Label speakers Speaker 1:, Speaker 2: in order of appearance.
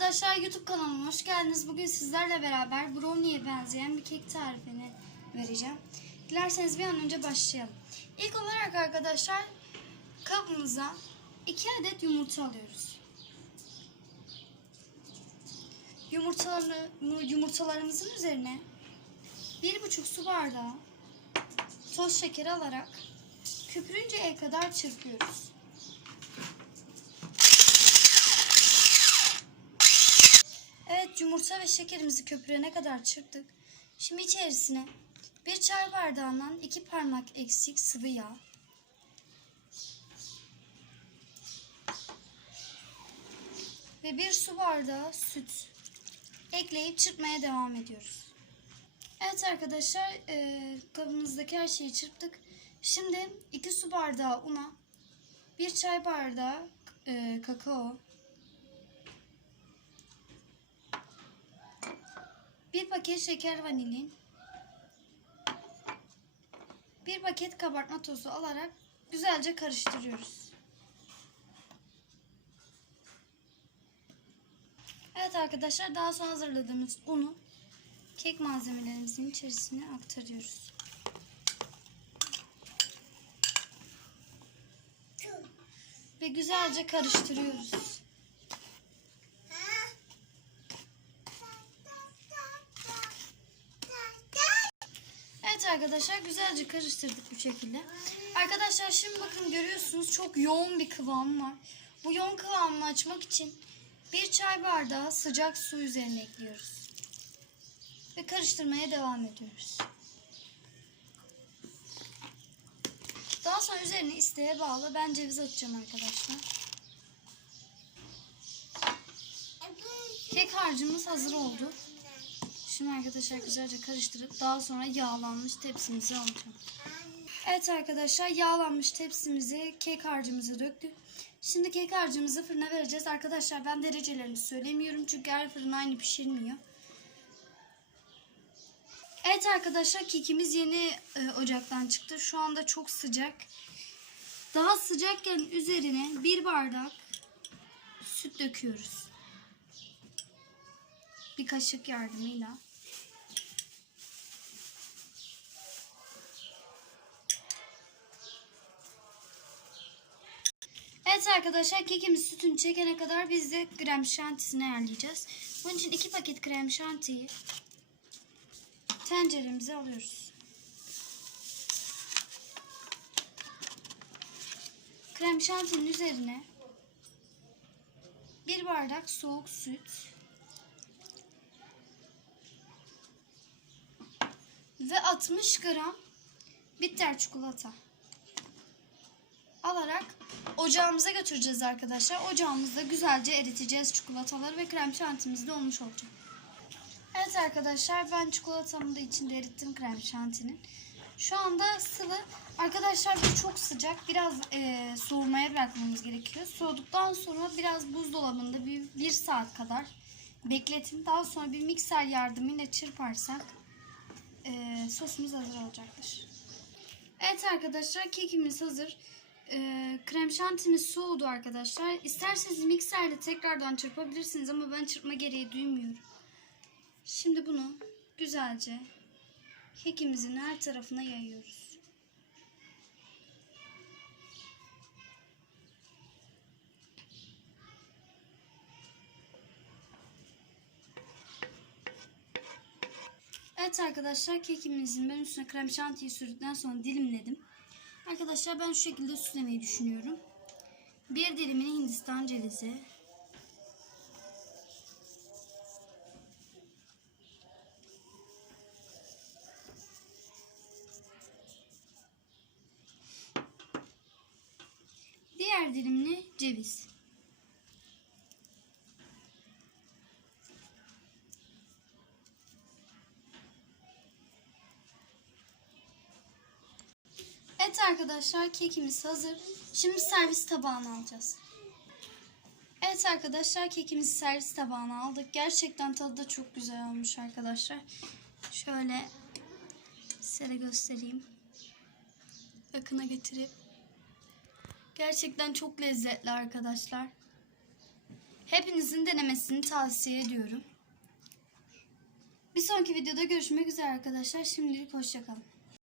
Speaker 1: arkadaşlar YouTube kanalıma hoş geldiniz. Bugün sizlerle beraber brownie'ye benzeyen bir kek tarifini vereceğim. Dilerseniz bir an önce başlayalım. İlk olarak arkadaşlar kabımıza 2 adet yumurta alıyoruz. Yumurtalarını, yumurtalarımızın üzerine 1,5 su bardağı toz şekeri alarak köpürünceye kadar çırpıyoruz. Evet yumurta ve şekerimizi köpürene kadar çırptık. Şimdi içerisine bir çay bardağından iki parmak eksik sıvı yağ. Ve bir su bardağı süt ekleyip çırpmaya devam ediyoruz. Evet arkadaşlar e, kabımızdaki her şeyi çırptık. Şimdi iki su bardağı una, bir çay bardağı e, kakao, Bir paket şeker vanilin, bir paket kabartma tozu alarak güzelce karıştırıyoruz. Evet arkadaşlar daha sonra hazırladığımız unu kek malzemelerimizin içerisine aktarıyoruz. Ve güzelce karıştırıyoruz. Evet arkadaşlar güzelce karıştırdık bu şekilde. Arkadaşlar şimdi bakın görüyorsunuz çok yoğun bir kıvam var. Bu yoğun kıvamını açmak için bir çay bardağı sıcak su üzerine ekliyoruz. Ve karıştırmaya devam ediyoruz. Daha sonra üzerine isteğe bağlı ben ceviz atacağım arkadaşlar. Kek harcımız hazır oldu. Şimdi arkadaşlar güzelce karıştırıp daha sonra yağlanmış tepsimize alacağım. Evet arkadaşlar yağlanmış tepsimizi kek harcımızı döktük. Şimdi kek harcımızı fırına vereceğiz. Arkadaşlar ben derecelerini söylemiyorum çünkü her fırın aynı pişirmiyor. Evet arkadaşlar kekimiz yeni e, ocaktan çıktı. Şu anda çok sıcak. Daha sıcakken üzerine bir bardak süt döküyoruz. Bir kaşık yardımıyla. Evet arkadaşlar kekimiz sütünü çekene kadar biz de krem şantisini ayarlayacağız. Bunun için iki paket krem şantiyi tenceremize alıyoruz. Krem şantinin üzerine bir bardak soğuk süt ve 60 gram bitter çikolata alarak ocağımıza götüreceğiz arkadaşlar. Ocağımızda güzelce eriteceğiz çikolataları ve krem şantimiz de olmuş olacak. Evet arkadaşlar ben çikolatamı da içinde erittim krem şantinin. Şu anda sıvı. Arkadaşlar bu çok sıcak. Biraz e, soğumaya bırakmamız gerekiyor. Soğuduktan sonra biraz buzdolabında bir, bir saat kadar bekletin. Daha sonra bir mikser yardımıyla çırparsak e, sosumuz hazır olacaktır. Evet arkadaşlar kekimiz hazır. E, krem şantimiz soğudu arkadaşlar. İsterseniz mikserle tekrardan çırpabilirsiniz ama ben çırpma gereği duymuyorum. Şimdi bunu güzelce kekimizin her tarafına yayıyoruz. Evet arkadaşlar kekimizin ben üstüne krem şantiyi sürdükten sonra dilimledim. Arkadaşlar ben şu şekilde süslemeyi düşünüyorum. Bir dilimini hindistan cevizi. Diğer dilimini ceviz. Evet arkadaşlar kekimiz hazır. Şimdi servis tabağına alacağız. Evet arkadaşlar kekimizi servis tabağına aldık. Gerçekten tadı da çok güzel olmuş arkadaşlar. Şöyle size göstereyim. Yakına getirip. Gerçekten çok lezzetli arkadaşlar. Hepinizin denemesini tavsiye ediyorum. Bir sonraki videoda görüşmek üzere arkadaşlar. Şimdilik hoşçakalın.